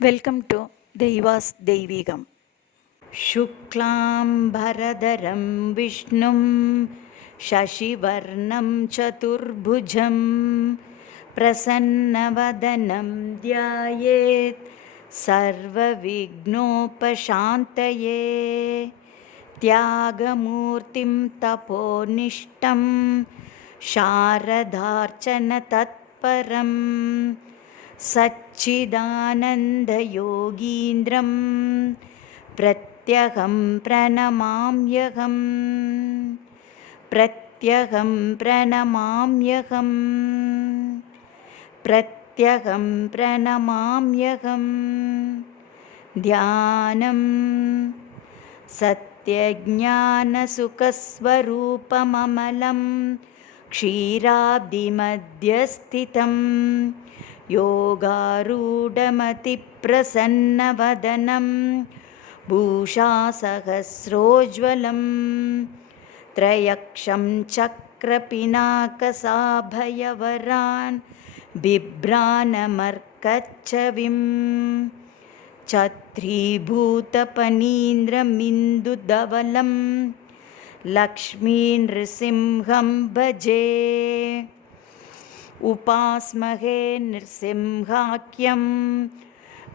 Welcome to தெய்வாஸ் தெய்வீகம். शुक्लां भरधरं विष्णुं शशिवर्णं चतुर्भुजं प्रसन्नवदनं ध्यायेत् सर्वविघ्नोपशान्तये. त्यागमूर्तिं तपोनिष्ठं शारदार्चनतत्परं सच्चिदानन्दयोगीन्द्रं प्रत्यहं प्रणमाम्यहम्. प्रत्यहं प्रणमाम्यहम्. प्रत्यहं प्रणमाम्यहम्. ध्यानं सत्यज्ञानसुखस्वरूपममलं क्षीराब्धिमध्यस्थितं योगारूढमतिप्रसन्नवदनं भूषासहस्रोज्ज्वलं त्रयक्षं चक्रपिनाकसाभयवरान् बिभ्राणमर्कच्छविं छत्रीभूतपनीन्द्रमिन्दुधवलं लक्ष्मीनृसिंहं भजे. उपास्महे नृसिंहाख्यं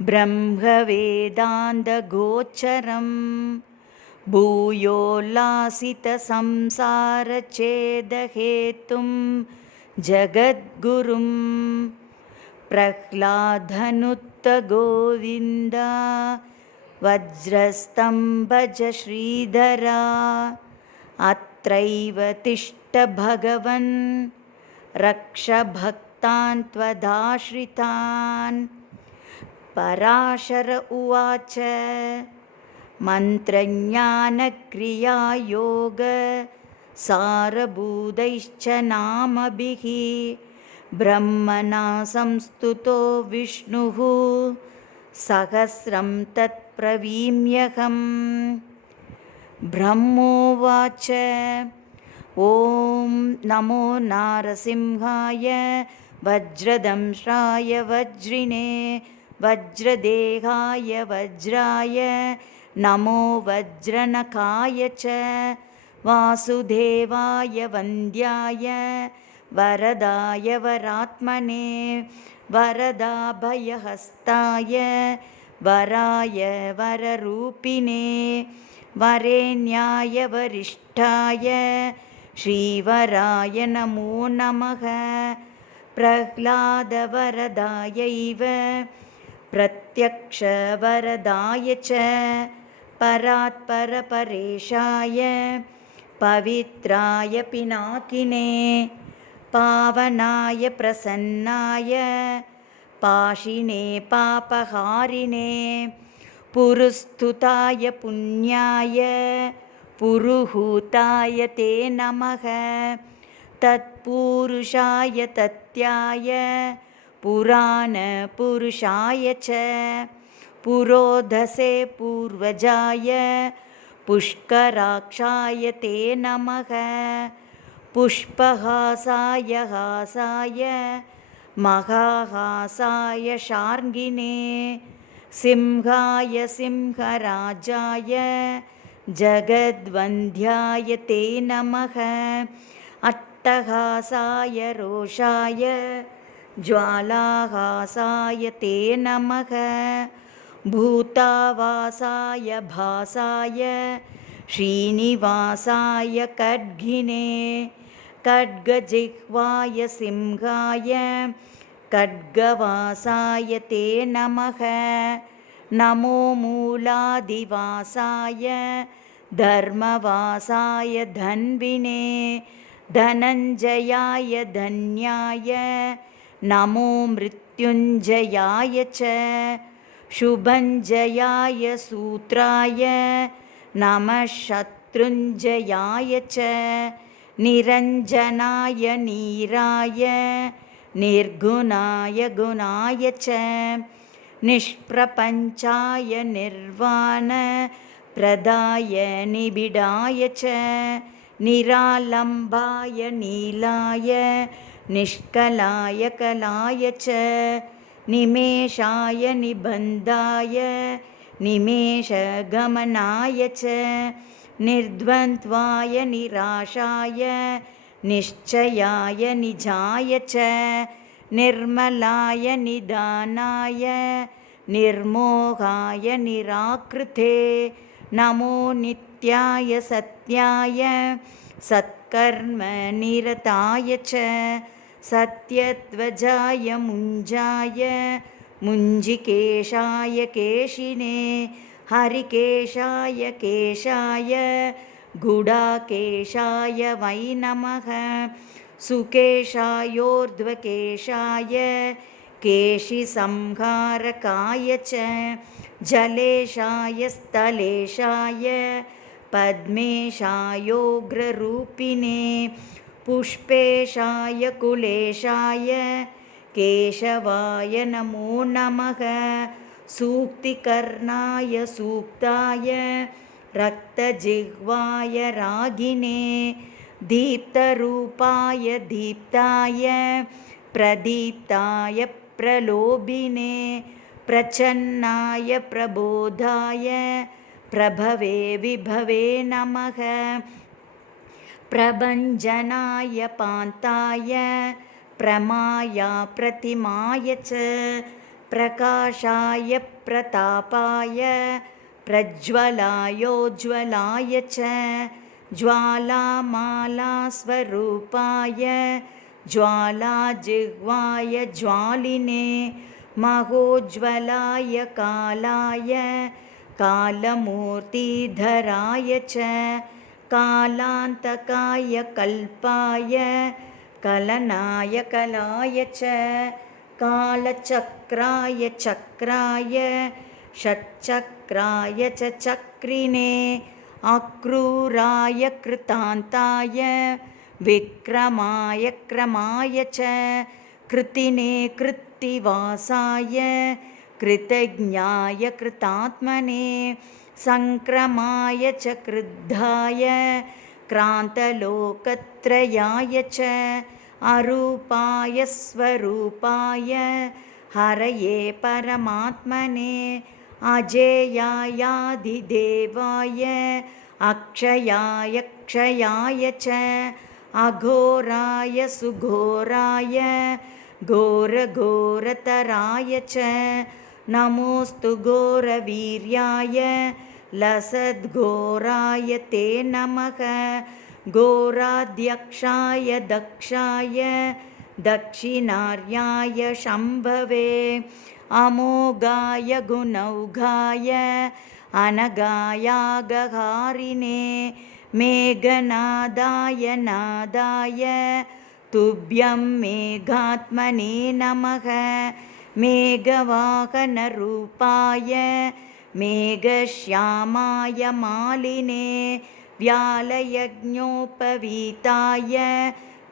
ब्रह्मवेदान्तगोचरं भूयोल्लासितसंसारछेदहेतुं जगद्गुरुं प्रह्लादनुत्तगोविन्द वज्रस्तम्भज श्रीधरा. अत्रैव तिष्ठ भगवन् रक्ष भक्तान् त्वदाश्रितान्. पराशर उवाच मन्त्रज्ञानक्रियायोग सारभूतैश्च नामभिः ब्रह्मणा संस्तुतो विष्णुः सहस्रं तत्प्रवीम्यहम्. ब्रह्मोवाच ॐ नमो नारसिंहाय वज्रदंष्ट्राय वज्रिणे वज्रदेहाय वज्राय नमो वज्रनखाय च वासुदेवाय वन्द्याय वरदाय वरात्मने वरदाभयहस्ताय वराय वररूपिणे वरेण्याय वरिष्ठाय श्रीवराय नमो नमः. प्रह्लादवरदायैव प्रत्यक्षवरदाय च परात्परपरेशाय पवित्राय पिनाकिने पावनाय प्रसन्नाय पाशिने पापहारिणे पुरुस्तुताय पुण्याय पुरुहूताय ते नमः. तत्पुरुषाय तत्याय पुराणपुरुषाय च पुरोधसे पूर्वजाय पुष्कराक्षाय ते नमः. पुष्पहासाय हासाय महाहासाय शार्ङ्गिने सिंहाय सिंहराजाय जगद्वन्द्याय ते नमः. अट्टहासाय रोषाय ज्वालाहासाय ते नमः. भूतावासाय भासाय श्रीनिवासाय खड्गिने खड्गजिह्वाय सिंहाय खड्गवासाय ते नमः. नमो मूलादिवासाय धर्मवासाय धन्विने धनञ्जयाय धन्याय नमो मृत्युञ्जयाय च शुभञ्जयाय सूत्राय नमः. शत्रुञ्जयाय च निरञ्जनाय नीराय निर्गुणाय गुणाय च निष्प्रपञ्चाय निर्वाणप्रदाय निबिडाय च निरालम्बाय नीलाय निष्कलाय कलाय च निमेषाय निबन्धाय निमेषगमनाय च निर्द्वन्द्वाय निराशाय निश्चयाय निजाय च निर्मलाय निदानाय निर्मोहाय निराकृते नमो नित्याय सत्याय सत्कर्मनिरताय च सत्यध्वजाय मुञ्जाय मुञ्जिकेशाय केशिने हरिकेशाय केशाय गुडाकेशाय वै नमः सुकेशायोर्ध्वकेशाय केशिसंहारकाय च जलेशाय स्थलेशाय पद्मेशायोग्ररूपिणे पुष्पेशाय कुलेशाय केशवाय नमो नमः सूक्तिकर्णाय सूक्ताय रक्तजिह्वाय रागिणे दीप्तरूपाय दीप्ताय प्रदीप्ताय प्रलोभिने प्रचन्नाय प्रबोधाय प्रभवे विभवे नमः प्रभञ्जनाय पान्ताय प्रमाया प्रतिमाय च प्रकाशाय प्रतापाय प्रज्वलायोज्ज्वलाय च ज्वालामालास्वरूपाय ज्वालाजिह्वाय ज्वालिने महोज्ज्वलाय कालाय कालमूर्तिधराय च कालान्तकाय कल्पाय कलनाय कलाय च कालचक्राय चक्राय षट्चक्राय च चक्रिणे अक्रूराय कृतान्ताय विक्रमाय क्रमाय च कृतिने कृत्तिवासाय कृतज्ञाय कृतात्मने सङ्क्रमाय च क्रुद्धाय क्रान्तलोकत्रयाय च अरूपाय स्वरूपाय हरये परमात्मने अजेयायाधिदेवाय अक्षयाय क्षयाय च अघोराय सुघोराय घोरघोरतराय च नमोऽस्तु घोरवीर्याय लसद्घोराय ते नमः घोराध्यक्षाय दक्षाय दक्षिणार्याय शम्भवे अमोघाय गुणौघाय अनगायागहारिणे मेघनादाय नादाय तुभ्यं मेघात्मने नमः मेघवाहनरूपाय मेघश्यामाय मालिने व्यालयज्ञोपवीताय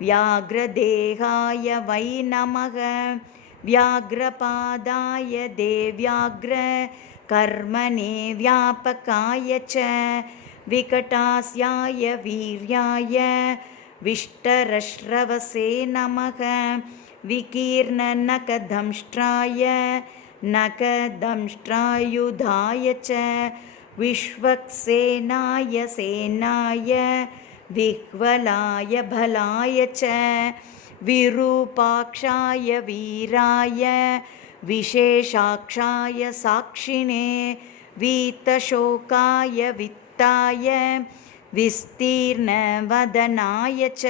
व्याघ्रदेहाय वै नमः व्याघ्रपादाय देव्याघ्र कर्मणे व्यापकाय च विकटास्याय वीर्याय विष्टरश्रवसे नमः विकीर्णनखदंष्ट्राय नखदंष्ट्रायुधाय च विश्वक्सेनाय सेनाय विह्वलाय बलाय च विरूपाक्षाय वीराय विशेषाक्षाय साक्षिणे वीतशोकाय वित्ताय विस्तीर्णवदनाय च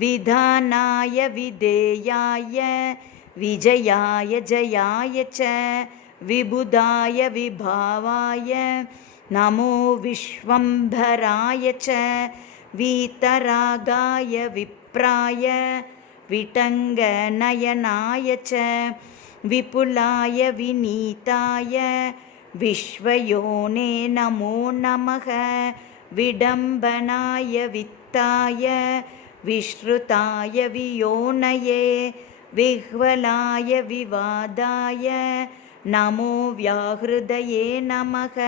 विधानाय विधेयाय विजयाय जयाय च विबुधाय विभावाय नमो विश्वम्भराय च वीतरागाय विप्राय विटङ्गनयनाय च विपुलाय विनीताय विश्वयोने नमो नमः विडम्बनाय वित्ताय विश्रुताय वियोनये विह्वलाय विवादाय नमो व्याहृदये नमः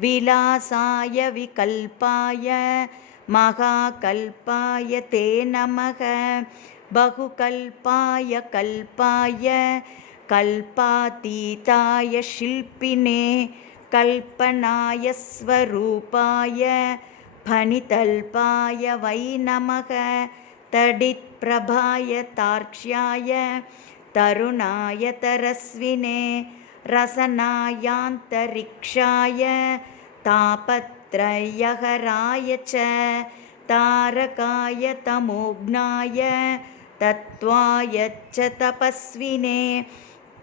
विलासाय विकल्पाय महाकल्पाय ते नमः बहुकल्पाय कल्पाय कल्पातीताय शिल्पिने कल्पनाय स्वरूपाय फणितल्पाय वै नमः तडित्प्रभाय तार्क्ष्याय तरुणाय तरस्विने रसनायान्तरिक्षाय तापत्रयहराय च तारकाय तमोघ्नाय तत्त्वाय च तपस्विने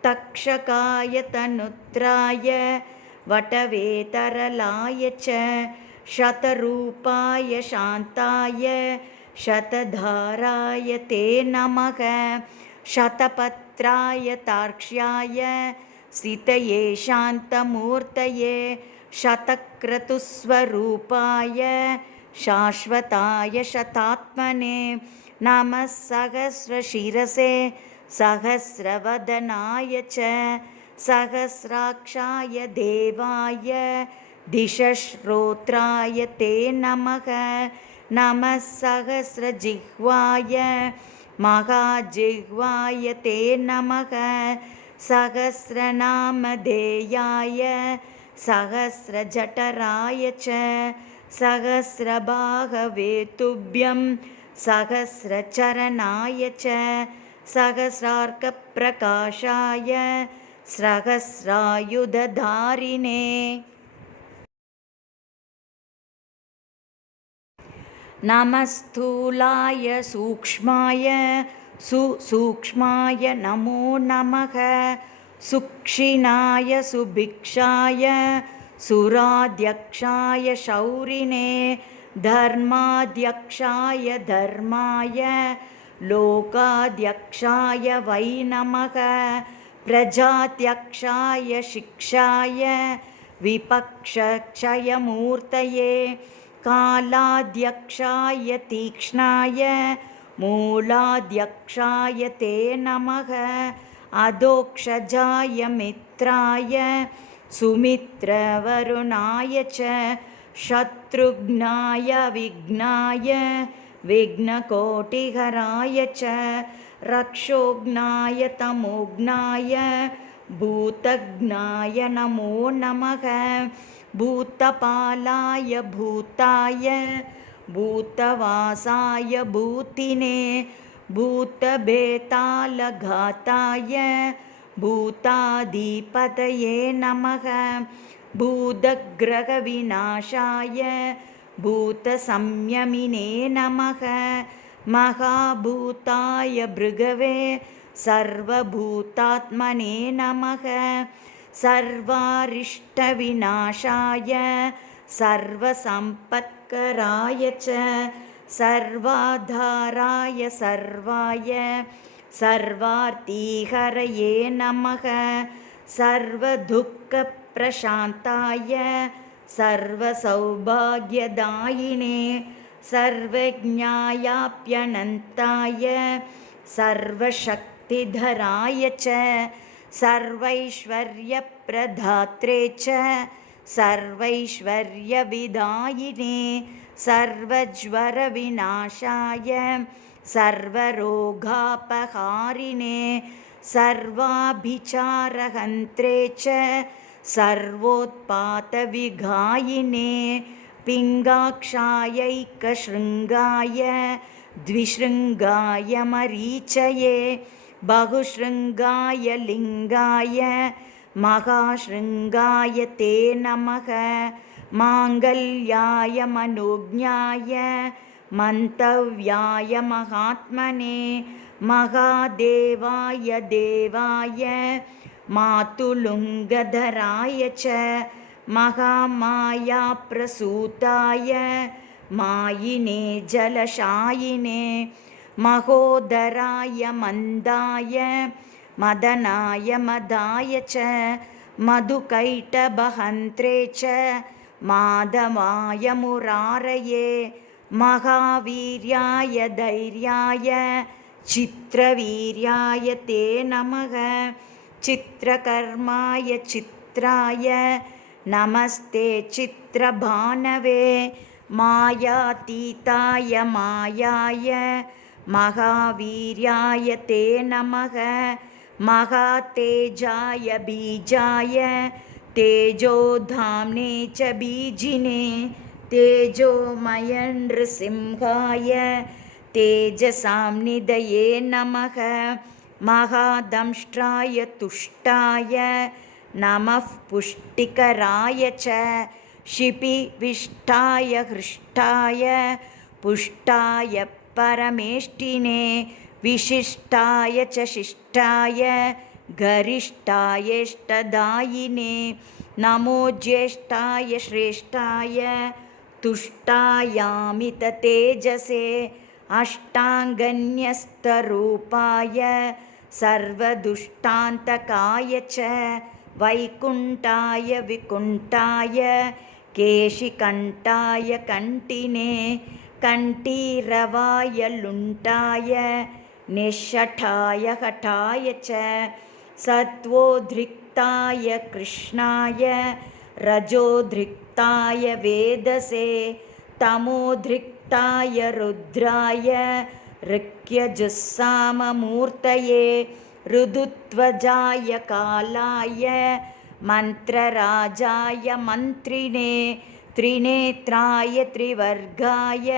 तक्षकाय तनुत्राय वटवेतरलाय च शतरूपाय शान्ताय शतधाराय ते नमः शतपत्राय तार्क्ष्याय स्थितये शान्तमूर्तये शतक्रतुस्वरूपाय शाश्वताय शतात्मने नमः सहस्रशिरसे सहस्रवदनाय च सहस्राक्षाय देवाय दिशश्रोत्राय ते नमः नमः सहस्रजिह्वाय महाजिह्वाय ते नमः सहस्रनामधेयाय सहस्रजठराय च सहस्रबाहवे तुभ्यं सहस्रचरणाय च सहस्रार्कप्रकाशाय सहस्रायुधधारिणे नमस्तूलाय सूक्ष्माय सुसूक्ष्माय नमो नमः सुक्षिणाय सुभिक्षाय सुराध्यक्षाय शौरिणे धर्माध्यक्षाय धर्माय लोकाध्यक्षाय वै नमः प्रजाध्यक्षाय शिक्षाय विपक्षक्षयमूर्तये कालाध्यक्षाय तीक्ष्णाय मूलाध्यक्षाय ते नमः अधोक्षजाय मित्राय सुमित्रवरुणाय च शत्रुघ्नाय विघ्नाय विघ्नकोटिहराय च रक्षोघ्नाय तमोघ्नाय भूतघ्नाय नमो नमः भूतपालाय भूताय भूतवासाय भूतिने भूतभेतालघाताय भूताधिपतये नमः भूतग्रहविनाशाय भूतसंयमिने नमः महाभूताय भृगवे सर्वभूतात्मने नमः सर्वारिष्टविनाशाय सर्वसम्पत्कराय च सर्वाधाराय सर्वाय सर्वार्तिहरये नमः सर्वदुःखप्रशान्ताय सर्वसौभाग्यदायिने सर्वज्ञायाप्यनन्ताय सर्वशक्तिधराय च सर्वैश्वर्यप्रदात्रे च सर्वैश्वर्यविदायिने सर्वज्वरविनाशाय सर्वरोगापहारिणे सर्वाभिचारहन्त्रे च सर्वोत्पातविघायिने पिङ्गाक्षायैकशृङ्गाय द्विशृङ्गाय मरीचये बहुशृङ्गाय लिङ्गाय महाशृङ्गाय ते नमः माङ्गल्याय मनोज्ञाय मन्तव्याय महात्मने महादेवाय देवाय मातुलुङ्गधराय च महामायाप्रसूताय मायिने जलशायिने महोदराय मन्दाय मदनाय मदाय च मधुकैटभहन्त्रे च माधवाय मुरारये महावीर्याय धैर्याय चित्रवीर्याय ते नमः चित्रकर्माय चित्राय नमस्ते चित्रभानवे मायातीताय मायाय महावीर्याय ते नमः महातेजाय बीजाय तेजोधाम्ने च बीजिने तेजोमय नृसिंहाय तेजसां निधये नमः महादंष्ट्राय तुष्टाय नमः पुष्टिकराय च शिपिविष्टाय हृष्टाय पुष्टाय परमेष्टिने विशिष्टाय च शिष्टाय गरिष्ठायेष्टदायिने नमो ज्येष्ठाय श्रेष्ठाय तुष्टायामिततेजसे अष्टाङ्गन्यस्तरूपाय सर्वदुष्टान्तकाय च वैकुण्ठाय विकुण्ठाय केशिकण्ठाय कण्टिने कण्ठीरवाय लुण्टाय निष्षठाय हठाय च सत्त्वोद्रिक्ताय कृष्णाय रजोद्रिक्ताय वेदसे तमोद्रिक्ताय रुद्राय ऋक्यजुस्साममूर्तये ऋदुध्वजाय कालाय मन्त्रराजाय मन्त्रिणे त्रिनेत्राय त्रिवर्गाय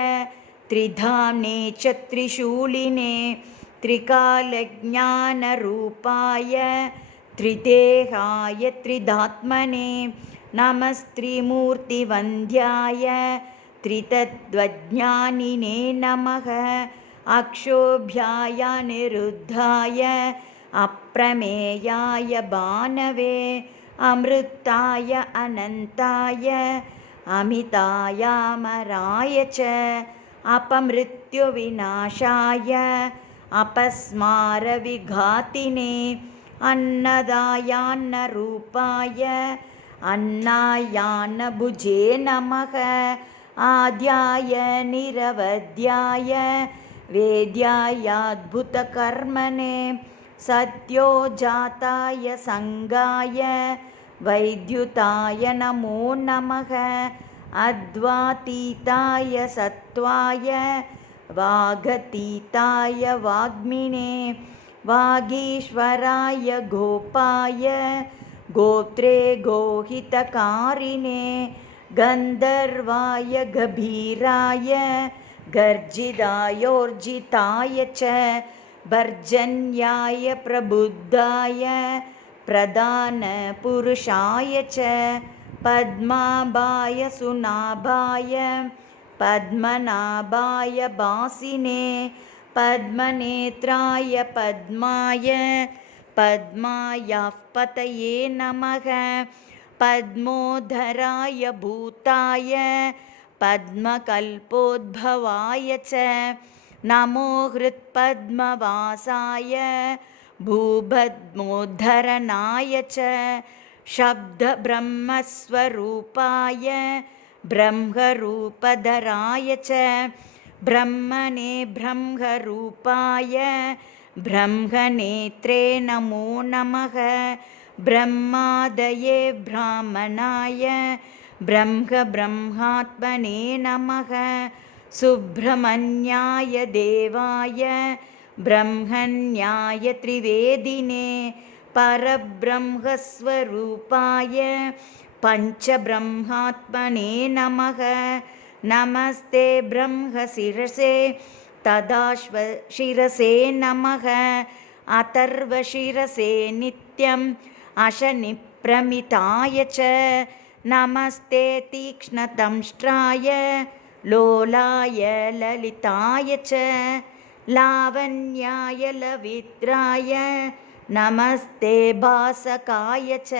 त्रिधाम्ने च त्रिशूलिने त्रिकालज्ञानरूपाय त्रिदेहाय त्रिधात्मने नमस्त्रिमूर्तिवन्द्याय त्रितत्त्वज्ञानिने नमः अक्षोभ्याय निरुद्धाय अप्रमेयाय भानवे अमृताय अनन्ताय अमितायामराय च अपमृत्युविनाशाय अपस्मारविघातिने अन्नदायान्नरूपाय अन्नायान्नभुजे नमः आद्याय निरवध्याय वेद्यायाद्भुतकर्मणे सद्योजाताय संगाय वैद्युताय नमो नमः अद्वातीताय सत्त्वाय वागतीताय वाग्मिने वागीश्वराय गोपाय गोत्रे गोहितकारिणे गन्धर्वाय गभीराय गर्जितायोर्जिताय च भर्जन्याय प्रबुद्धाय प्रधानपुरुषाय च पद्माभाय सुनाभाय पद्मनाभाय भासिने पद्मनेत्राय पद्माय पद्मायाः पतये नमः पद्मोधराय भूताय पद्मकल्पोद्भवाय च नमो हृत्पद्मवासाय भूपद्मोद्धरणाय च शब्दब्रह्मस्वरूपाय ब्रह्मरूपधराय च ब्रह्मणे ब्रह्मरूपाय ब्रह्मनेत्रे नमो नमः ब्रह्मादये ब्राह्मणाय ब्रह्मात्मने नमः सुब्रह्मण्याय देवाय ब्रह्मण्याय त्रिवेदिने परब्रह्मस्वरूपाय पञ्चब्रह्मात्मने नमः नमस्ते ब्रह्मशिरसे तदाश्वशिरसे नमः अथर्वशिरसे नित्यम् अशनिप्रमिताय च नमस्ते तीक्ष्णदंष्ट्राय लोलाय ललिताय च लावण्याय लवित्राय नमस्ते भासकाय च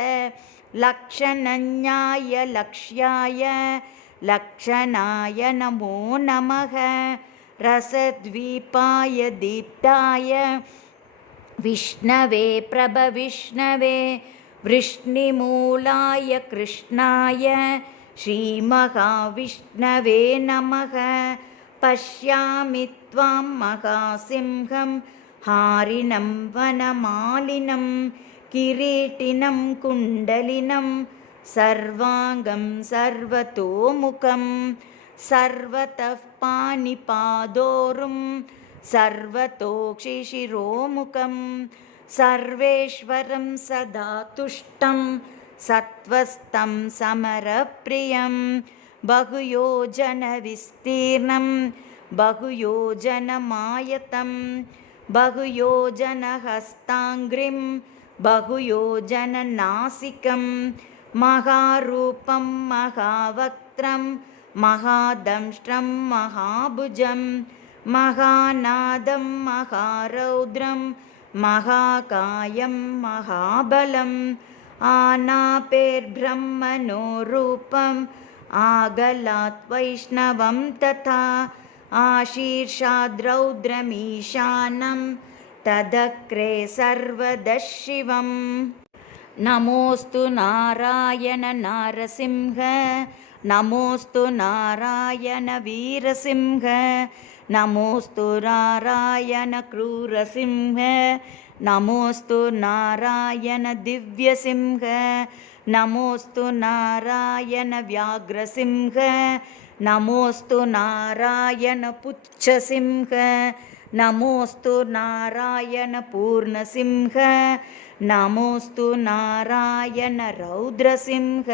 लक्षणन्याय लक्ष्याय लक्षणाय नमो नमः रसद्वीपाय दीप्ताय विष्णवे प्रभविष्णवे वृष्णिमूलाय कृष्णाय श्रीमहाविष्णवे नमः पश्यामि त्वां महासिंहं हारिणं वनमालिनं किरीटिनं कुण्डलिनं सर्वाङ्गं सर्वतोमुखं सर्वतः पाणिपादोरुं सर्वतोक्षिशिरोमुखं सर्वेश्वरं सदा तुष्टं सत्त्वस्थं समरप्रियं बहुयोजनविस्तीर्णं बहुयोजनमायतं बहुयोजनहस्ताङ्घ्रिं बहुयोजननासिकं महारूपं महावक्त्रं महादंष्ट्रं महाभुजं महानादं महारौद्रं महाकायं महाबलम् आनापेर्ब्रह्मणो रूपम् आगलात् वैष्णवं तथा आशीर्षाद्रौद्रमीशानं तदग्रे सर्वदः शिवम् नमोऽस्तु नारायण नारसिंह नमोऽस्तु नारायण वीरसिंह नमोऽस्तु नारायण क्रूरसिंह नमोऽस्तु नारायण दिव्यसिंह नमोऽस्तु नारायण व्याघ्रसिंह नमोऽस्तु नारायण पुच्छसिंह नमोऽस्तु नारायण पूर्णसिंह नमोऽस्तु नारायण रौद्रसिंह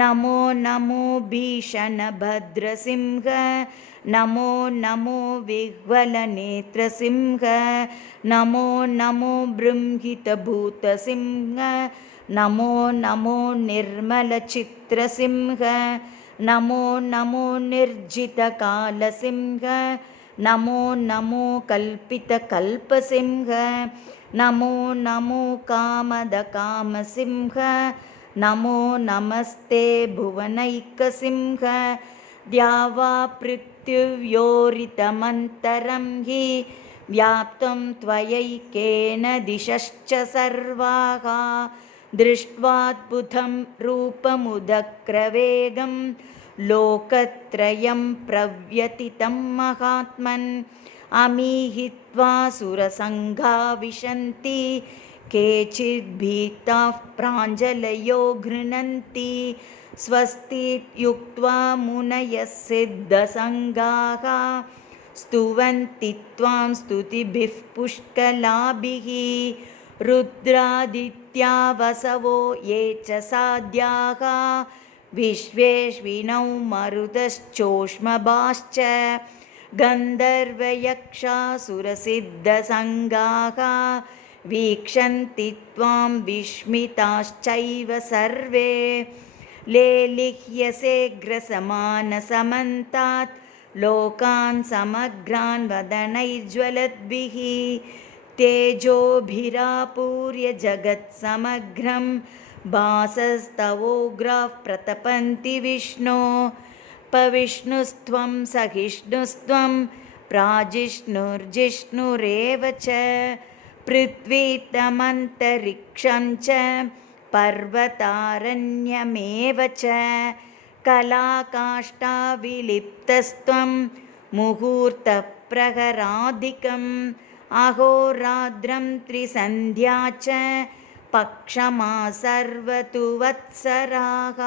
नमो नमो भीषणभद्रसिंह नमो नमो विह्वलनेत्रसिंह नमो नमो बृंहितभूतसिंह नमो नमो निर्मलचित्रसिंह नमो नमो निर्जितकालसिंह नमो नमो कल्पितकल्पसिंह नमो नमो कामदकामसिंह नमो नमस्ते भुवनैकसिंह द्यावा पृथिव्योरितमन्तरं हि व्याप्तं त्वयैकेन दिशश्च सर्वाः दृष्ट्वाद्भुतं रूपमुदक्रवेगं लोकत्रयं प्रव्यतितं महात्मन् अमीहित्वा सुरसङ्घा विशन्ति केचिद्भीताः प्राञ्जलयो गृह्णन्ति स्वस्तीत्युक्त्वा मुनयः सिद्धसङ्घाः स्तुवन्ति त्वां स्तुतिभिः पुष्कलाभिः रुद्रादित्या वसवो ये च साध्याः विश्वेश्विनौ मरुतश्चोष्मभाश्च गन्धर्वयक्षासुरसिद्धसङ्घाः वीक्षन्ति त्वां विस्मिताश्चैव सर्वे लेलिह्यसेऽग्रसमानसमन्तात् लोकान् समग्रान् वदनैर्ज्वलद्भिः तेजोभिरापूर्य जगत्समग्रं भासस्तवोग्राः प्रतपन्ति विष्णो पविष्णुस्त्वं सहिष्णुस्त्वं प्राजिष्णुर्जिष्णुरेव च पृथ्वीतमन्तरिक्षं च पर्वतारण्यमेव च कलाकाष्ठाविलिप्तस्त्वं मुहूर्तप्रहरादिकम् अहोरात्रं त्रिसन्ध्या च पक्षमा सर्वतु वत्सराः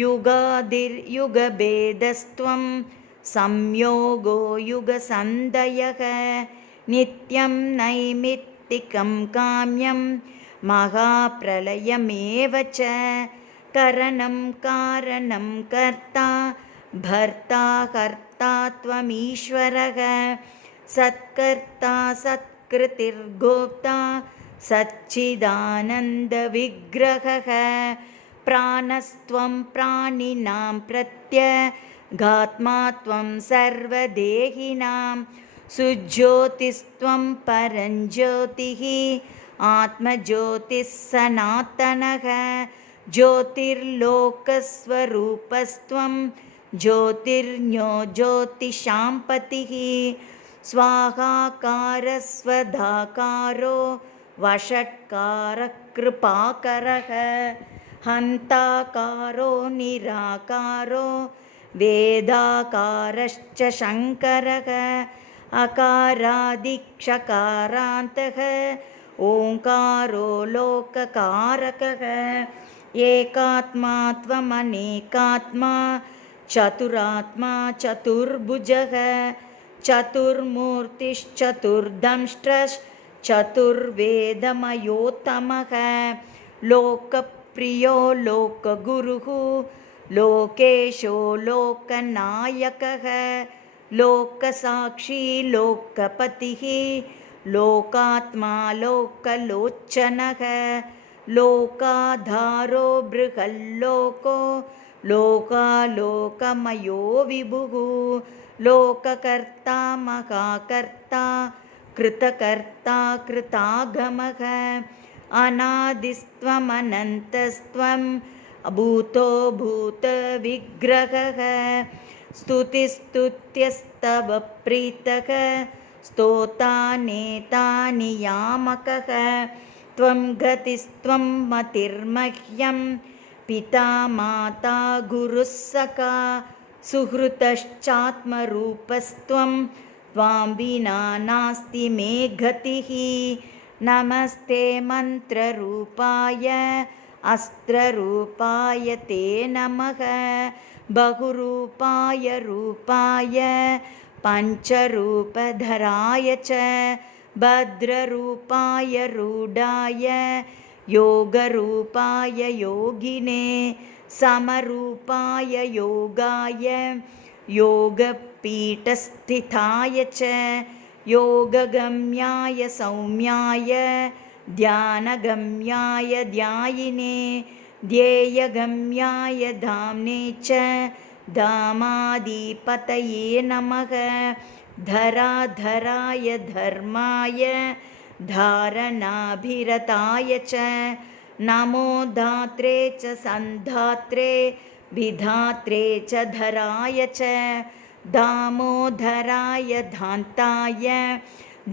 युगादिर्युगभेदस्त्वं संयोगो युगसन्धयः नित्यं नैमित्तिकं काम्यं महाप्रलयमेव च करणं कारणं कर्ता भर्ता कर्ता त्वमीश्वरः सत्कर्ता सत्कृतिर्गोप्ता सच्चिदानन्दविग्रहः प्राणस्त्वं प्राणिनां प्रत्यगात्मा त्वं सर्वदेहिनां सुज्योतिस्त्वं परञ्ज्योतिः आत्मज्योतिः सनातनः ज्योतिर्लोकस्वरूपस्त्वं ज्योतिर्ज्ञो ज्योतिषाम्पतिः स्वाहाकारस्वधाकारो वषट्कारकृपाकरः हन्ताकारो निराकारो वेदाकारश्च शङ्करः अकारादिक्षकारान्तः ओङ्कारो लोककारकः एकात्मा त्वमनेकात्मा चतुरात्मा चतुर्भुजः चतुर्मूर्तिश्चतुर्दंष्ट्रश्च चतुर्वेदमयोत्तमः लोकप्रियो लोकगुरुः लोकेशो लोकनायकः लोकसाक्षी लोकपतिः लोकात्मा लोकलोचनः लोकाधारो बृहल्लोको लोकालोकमयो विभुः लोककर्ता महाकर्ता कृतकर्ता कृतागमः अनादिस्त्वमनन्तस्त्वम् अभूतो भूतविग्रहः स्तुतिस्तुत्यस्तव प्रीतः स्तोता नेता नियामकः त्वं गतिस्त्वं मतिर्मह्यं पिता माता गुरुः सखा सुहृतश्चात्मरूपस्त्वं त्वां विना नास्ति मे गतिः नमस्ते मन्त्ररूपाय अस्त्ररूपाय ते नमः बहुरूपाय रूपाय पञ्चरूपधराय च भद्ररूपाय रूढाय योगरूपाय योगिने समरूपाय योगाय योगपीठस्थिताय च योगगम्याय सौम्याय ध्यानगम्याय ध्यायिने ध्येयगम्याय धाम्ने च धामाधिपतये नमः धराधराय धर्माय धारणाभिरताय च नमो धात्रे च सन्धात्रे विधात्रे च धराय च दामोदराय धान्ताय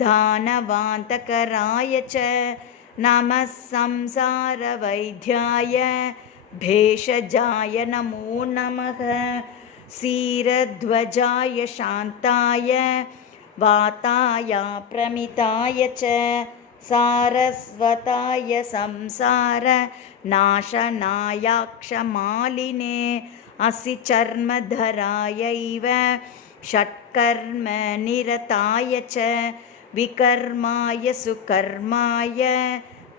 दानवान्तकराय च नमः संसारवैद्याय भेषजाय नमो नमः क्षीरध्वजाय शान्ताय वाताय प्रमिताय च सारस्वताय संसार नाशनायाक्षमालिने असि चर्मधरायैव षट्कर्मनिरताय च विकर्माय सुकर्माय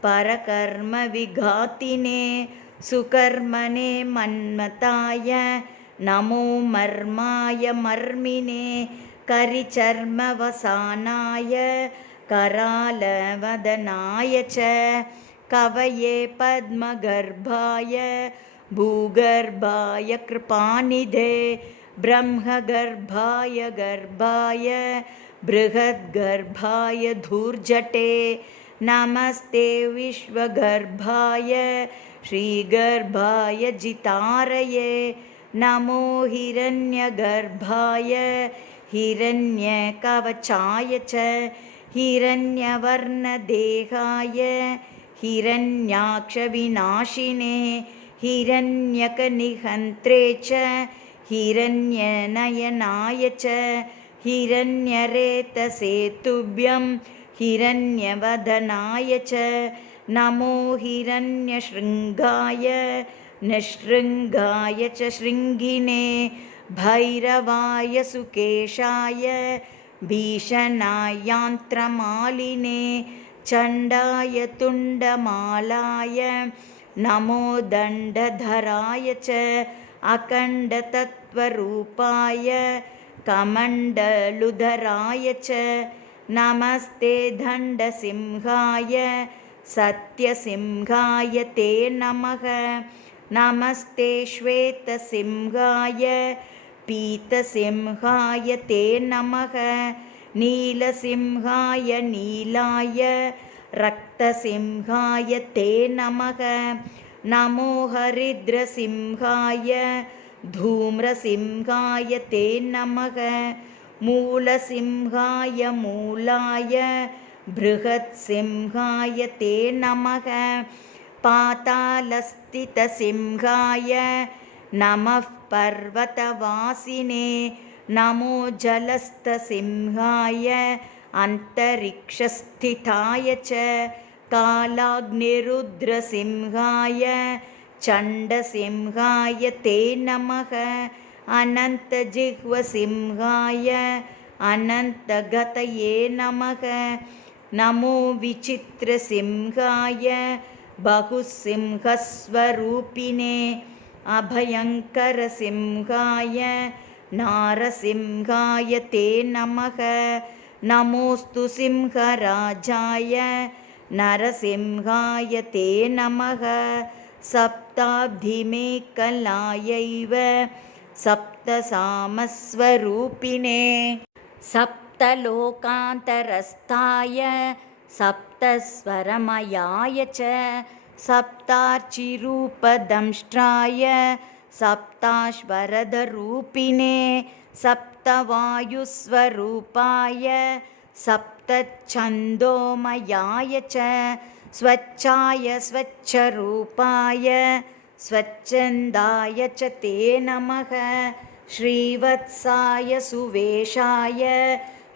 परकर्मविघातिने सुकर्मणे मन्मताय नमो मर्माय मर्मिणे करिचर्मवसानाय करालवदनाय च कवये पद्मगर्भाय भूगर्भाय कृपानिधे ब्रह्मगर्भाय गर्भाय बृहद्गर्भाय धूर्जटे नमस्ते विश्वगर्भाय श्रीगर्भाय जितारये नमो हिरण्यगर्भाय हिरण्यकवचाय च हिरण्यवर्णदेहाय हिरण्याक्षविनाशिने हिरण्यकनिहन्त्रे च हिरण्यनयनाय च हिरण्यरेतसे तुभ्यं हिरण्यवदनाय च नमो हिरण्यशृङ्गाय निशृङ्गाय च शृङ्गिने भैरवाय सुकेशाय भीषणायान्त्रमालिने चण्डाय तुण्डमालाय नमो दण्डधराय च अखण्डतत्त्वरूपाय कमण्डलुधराय च नमस्ते दण्डसिंहाय सत्यसिंहाय ते नमः नमस्ते श्वेतसिंहाय पीतसिंहाय ते नमः नीलसिंहाय नीलाय रक्तसिंहाय ते नमः नमो हरिद्रसिंहाय धूम्रसिंहाय ते नमः मूलसिंहाय मूलाय बृहत्सिंहाय ते नमः पातालस्थितसिंहाय नमः पर्वतवासिने नमो जलस्थसिंहाय अन्तरिक्षस्थिताय च कालाग्निरुद्रसिंहाय चण्डसिंहाय ते नमः अनन्तजिह्वसिंहाय अनन्तगतये नमः नमो विचित्रसिंहाय बहुसिंहस्वरूपिणे अभयङ्करसिंहाय नारसिंहाय ते नमः। नमोऽस्तु सिंहराजाय नरसिंहाय ते नमः। सप्ताब्धिमेकलायैव सप्तसामस्वरूपिणे सप्तलोकान्तरस्थाय सप्तस्वरमयाय च सप्तार्चिरूपदंष्ट्राय सप्ताश्वरधरूपिणे सप्तवायुस्वरूपाय सप्तच्छन्दोमयाय च स्वच्छाय स्वच्छरूपाय स्वच्छन्दाय च ते नमः। श्रीवत्साय सुवेशाय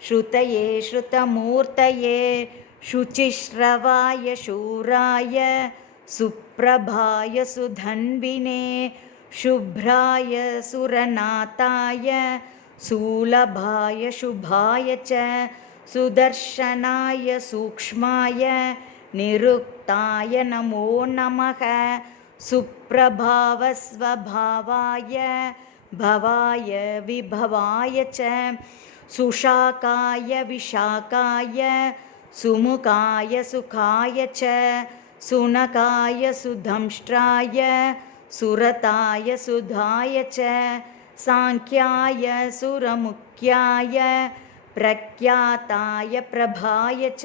श्रुतये श्रुतमूर्तये शुचिश्रवाय शूराय सुप्रभाय सुधन्विने शुभ्राय सुरनाथाय सुलभाय शुभाय च सुदर्शनाय सूक्ष्माय निरुक्ताय नमो नमः। सुप्रभावस्वभावाय भवाय विभवाय च सुशाकाय विशाकाय सुमुखाय सुखाय च सुनकाय सुदंष्ट्राय सुरताय सुधाय च सांख्याय सुरमुख्याय प्रख्याताय प्रभाय च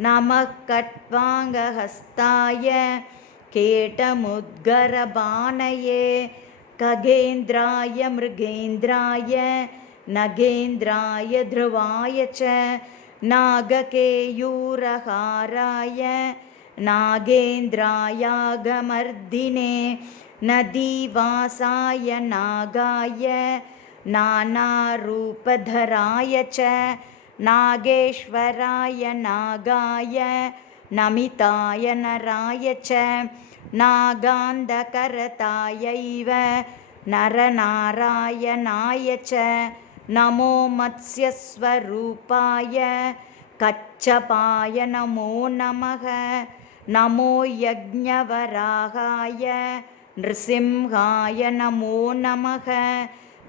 नमः। कट्वाङ्गहस्ताय केटमुद्गरबाणये खगेन्द्राय मृगेन्द्राय नगेन्द्राय ध्रुवाय च नागकेयूरहाराय नागेन्द्रायागमर्दिने नदीवासाय नागाय नानारूपधराय च नागेश्वराय नागाय नमिताय नराय च नागान्धकरतायैव नरनारायणाय च नमो मत्स्यस्वरूपाय कच्छपाय नमो नमः। नमो यज्ञवराहाय नृसिंहाय नमो नमः।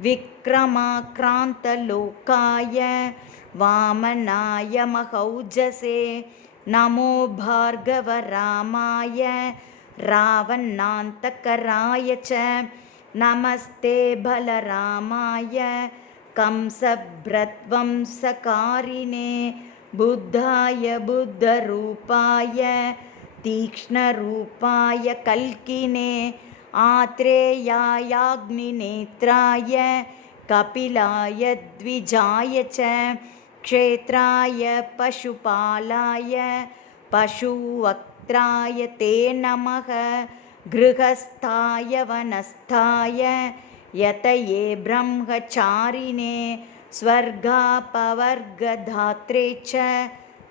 विक्रमाक्रान्तलोकाय वामनाय महौजसे नमो भार्गवरामाय रावणान्तकराय च नमस्ते बलरामाय कंसभ्रध्वंसकारिणे बुद्धाय बुद्धरूपाय तीक्ष्णरूपाय कल्किने आत्रेयायाग्निनेत्राय कपिलाय द्विजाय च क्षेत्राय पशुपालाय पशुवक्त्राय ते नमः। गृहस्थाय वनस्थाय यतये ब्रह्मचारिणे स्वर्गापवर्गधात्रे च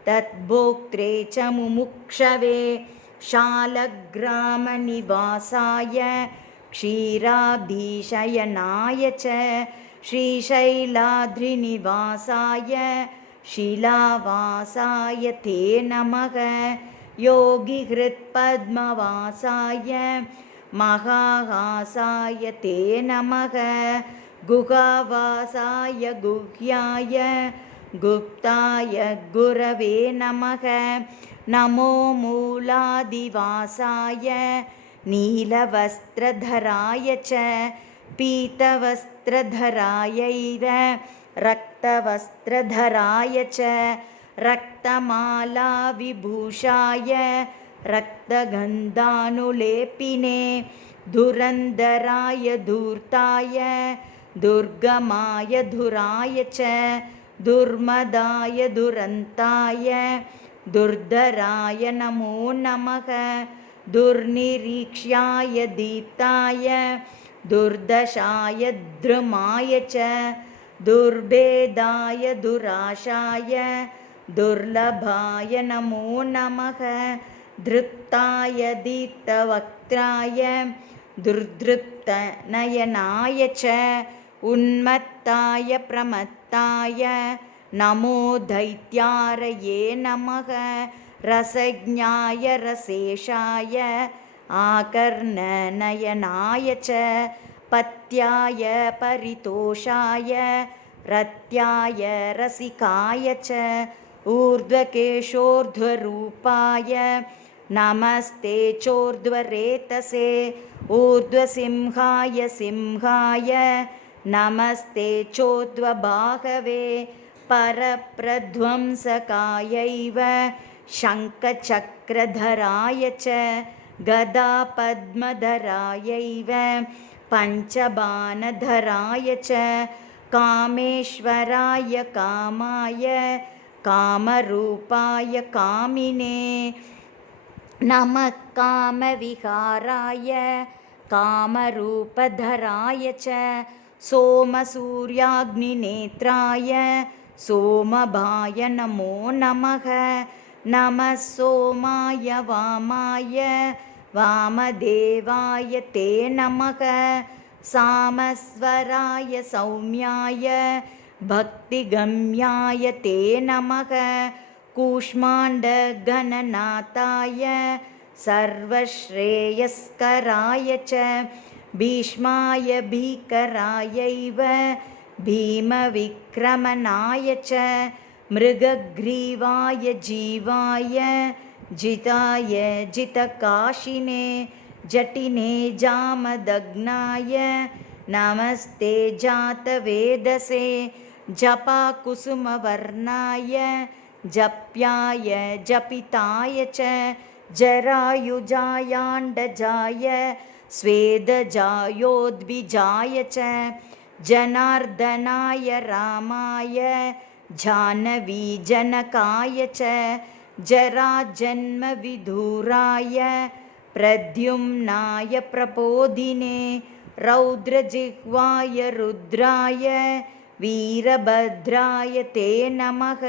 तद्भोक्त्रे च मुमुक्षवे शालग्रामनिवासाय क्षीराब्धिशयनाय च श्रीशैलाद्रिनिवासाय शिलावासाय ते नमः। योगिहृत्पद्मवासाय महाहासाय ते नमः। गुहावासाय गुह्याय गुप्ताय गुरवे नमः। नमो मूलादिवासाय नीलवस्त्रधराय च पीतवस्त्रधरायैव रक्तवस्त्रधराय च रक्तमालाविभूषाय रक्तगन्धानुलेपिने धुरन्धराय धूर्ताय दुर्गमाय धुराय च दुर्मदाय दुरन्ताय दुर्धराय नमो नमः। दुर्निरीक्ष्याय दीप्ताय दुर्दशाय द्रुमाय च दुर्भेदाय दुराशाय दुर्लभाय नमो नमः। धृप्ताय दीप्तवक्त्राय दुर्धृप्तनयनाय च उन्मत्ताय प्रमत्ताय नमो दैत्यारये नमः रसज्ञाय रसेशाय आकर्णनयनाय च पत्याय परितोषाय रत्याय रसिकाय च ऊर्ध्वकेशोर्ध्वरूपाय नमस्ते चोर्ध्वरेतसे ऊर्ध्वसिंहाय सिंहाय नमस्ते चोर्ध्वबाहवे परप्रध्वंसकायैव शङ्खचक्रधराय च गदापद्मधरायैव पञ्चबाणधराय च कामेश्वराय कामाय कामरूपाय कामिने नमः कामविहाराय कामरूपधराय च सोमसूर्याग्निनेत्राय सोमभाय नमो नमः नमः सोमाय वामाय वामदेवाय ते नमः सामस्वराय सौम्याय भक्तिगम्याय ते नमः कूष्माण्डगणनाथाय सर्वश्रेयस्कराय च भीष्माय भीकरायैव भीमविक्रमणाय च मृगग्रीवाय जीवाय जिताय जितकाशिने जटिने जामदग्नाय नमस्ते जातवेदसे जपाकुसुमवर्णाय जप्याय जपिताय च जरायुजायाण्डजाय स्वेदजायोद्विजाय च जनार्दनाय रामाय जाह्नवीजनकाय च जराजन्मविदूराय प्रद्युम्नाय प्रपोधिने रौद्रजिह्वाय रुद्राय वीरभद्राय ते नमः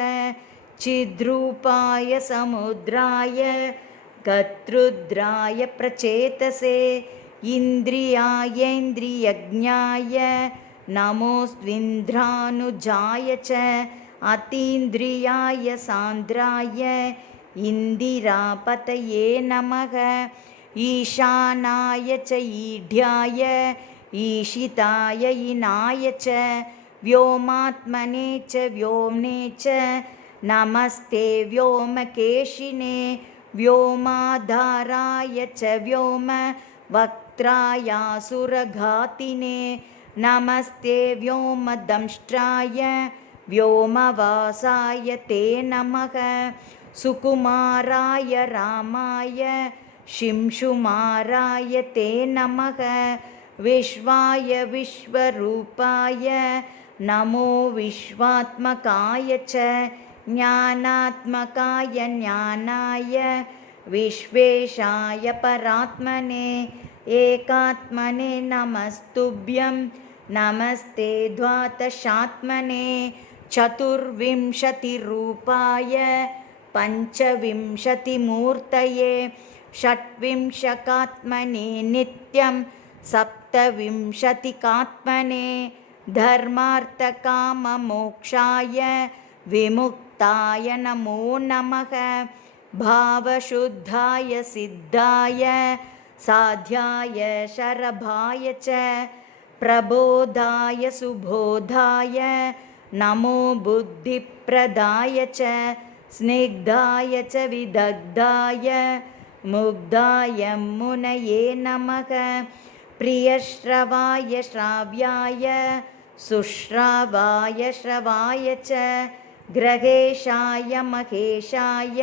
चिद्रूपाय समुद्राय गत्रुद्राय प्रचेतसे इन्द्रियायेन्द्रियज्ञाय नमोऽस्त्विन्द्रानुजाय च अतीन्द्रियाय सान्द्राय इन्दिरापतये नमः ईशानाय च ईढ्याय ईशिताय इनाय च व्योमात्मने च व्योम्ने च नमस्ते व्योमकेशिने व्योमाधाराय च व्योम वक्त्रायासुरघातिने नमस्ते व्योमदंष्ट्राय व्योमवासाय ते नमः सुकुमाराय रामाय शिंशुमाराय ते नमः विश्वाय विश्वरूपाय नमो विश्वात्मकाय च ज्ञानात्मकाय ज्ञानाय विश्वेशाय परात्मने एकात्मने नमस्तुभ्यं नमस्ते द्वादशात्मने चतुर्विंशतिरूपाय पञ्चविंशतिमूर्तये षट्विंशकात्मने नित्यं सप्तविंशतिकात्मने धर्मार्थकाममोक्षाय विमुक्ताय नमो नमः भावशुद्धाय सिद्धाय साध्याय शरभाय च प्रबोधाय सुबोधाय नमो बुद्धिप्रदाय च स्निग्धाय च विदग्धाय मुग्धाय मुनये नमः प्रियश्रवाय श्राव्याय सुश्रावाय श्रवाय च ग्रहेशाय महेशाय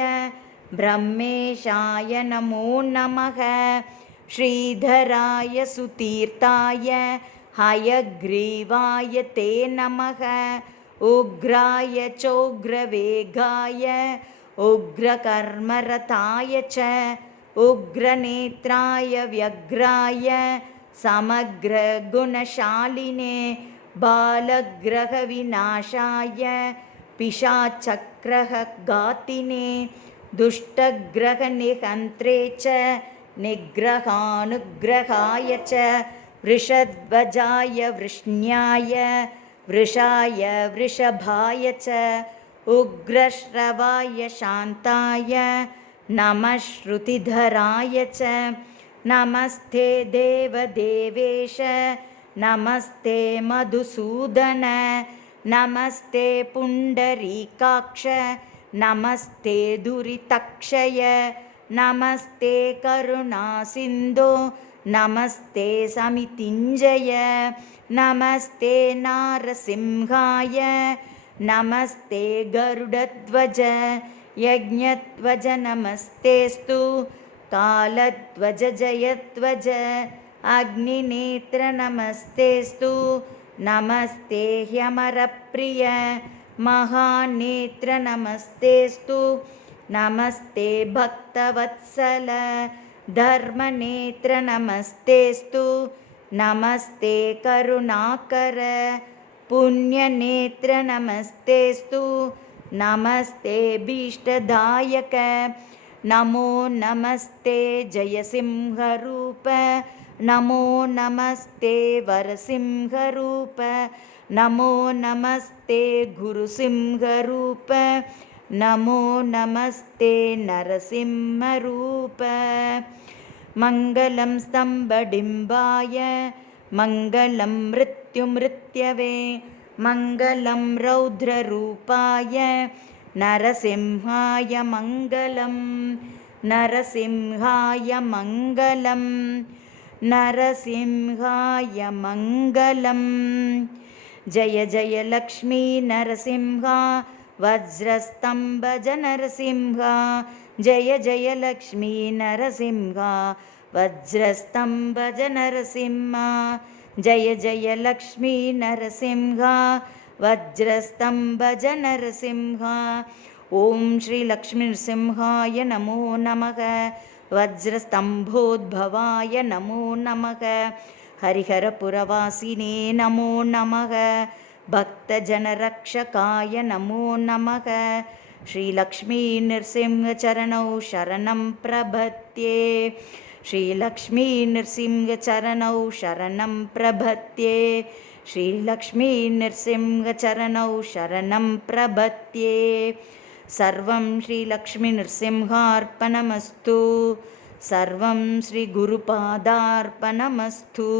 ब्रह्मेशाय नमो नमः श्रीधराय सुतीर्थाय हयग्रीवाय ते नमः उग्राय चोग्रवेगाय उग्रकर्मरताय च उग्रनेत्राय व्यग्राय समग्रगुणशालिने बालग्रहविनाशाय पिशाचक्रघातिने दुष्टग्रहनिहन्त्रे च निग्रहानुग्रहाय च वृषध्वजाय वृष्ण्याय वृषाय वृषभाय च उग्रश्रवाय शान्ताय नमः श्रुतिधराय च नमस्ते देवदेवेश नमस्ते मधुसूदन नमस्ते पुण्डरीकाक्ष नमस्ते दुरितक्षय नमस्ते करुणासिन्धो नमस्ते समितिञ्जय नमस्ते नारसिंहाय नमस्ते गरुडध्वज यज्ञध्वज नमस्तेस्तु कालध्वज जयध्वज अग्निनेत्र नमस्तेस्तु नमस्ते ह्यमरप्रिय महानेत्र नमस्तेस्तु नमस्ते भक्तवत्सल धर्मनेत्र नमस्तेस्तु नमस्ते करुणाकर पुण्यनेत्र नमस्तेस्तु नमस्ते भीष्टदायक नमो नमस्ते जयसिंहरूप नमो नमस्ते वरसिंहरूप नमो नमस्ते गुरुसिंहरूप नमो नमस्ते नरसिंहरूप मङ्गलं स्तम्भडिम्बाय मङ्गलं मृत्युमृत्यवे मङ्गलं रौद्ररूपाय नरसिंहाय मङ्गलं नरसिंहाय मङ्गलं नरसिंहाय मङ्गलं जय जय लक्ष्मी नरसिंहा वज्रस्तम्भज नरसिंहा जय जय लक्ष्मी नरसिंहा वज्रस्तम्भज नरसिंहा जय जय लक्ष्मी नरसिंहा वज्रस्तम्भज नरसिंहा ॐ श्री लक्ष्मी नरसिंहाय नमो नमः वज्रस्तम्भोद्भवाय नमो नमः हरिहरपुरवासिने नमो नमः भक्तजनरक्षकाय नमो नमः श्रीलक्ष्मी नृसिंहचरणौ शरणं प्रपद्ये श्रीलक्ष्मी नृसिंहचरणौ शरणं प्रपद्ये श्रीलक्ष्मी नृसिंहचरणौ शरणं प्रपद्ये सर्वं श्रीलक्ष्मी नृसिंहार्पणमस्तु सर्वं श्रीगुरुपादार्पणमस्तु।